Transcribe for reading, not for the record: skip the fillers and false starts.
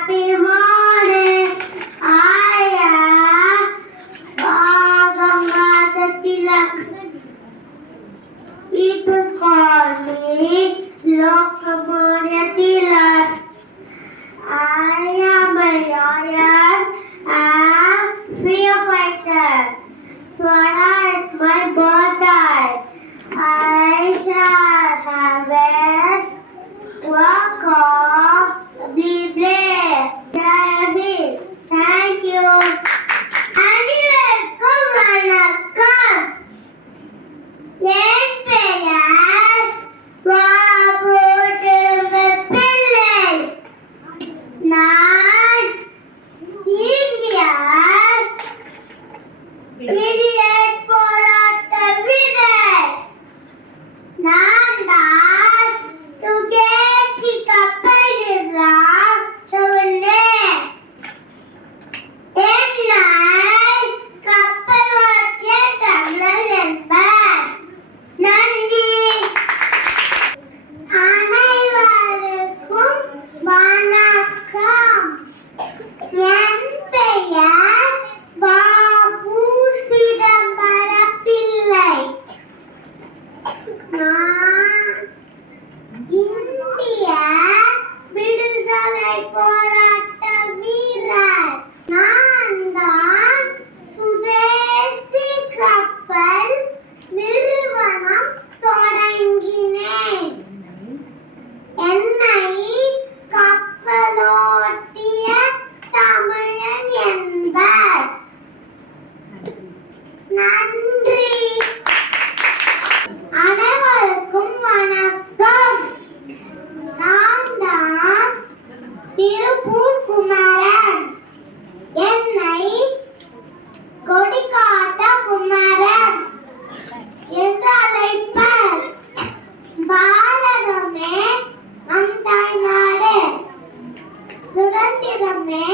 happy morning. I am Bhagamata Tilak. People call me Lokamanya Tilak. I am a lawyer and freedom fighter. Swara is my birthday. I shall have it. Work of the day. Jai Hind. Thank you. அனைவருக்கும் வணக்கம். என் பெயர் பாபு பிள்ளை. நான் India விடியற் போராட்ட வீரர். நான் தான் துகேசி கப்பல் சொன்னேன். என்னை கப்பல் ஓட்டிய தமிழன் என்பர். நன்றி. அனைவருக்கும் வணக்கம். என் பெயர் பாபு சிதம்பர பிள்ளை. நான் இந்திய விடுதலை போராட்ட வீரர். நான் தான் சுதேசி கப்பல் நிறுவனம் தொடங்கினேன். என்னை கப்பலோட்டிய தமிழன் என்பர். நன்றி. அனைவருக்கும் வணக்கம். நான் தான் திருப்பூர் குமரன். என்னை கொடிக்காத்த குமரன் என்று அழைப்பர். பாரதமே நம் தாய்நாடு. சுதந்திரமே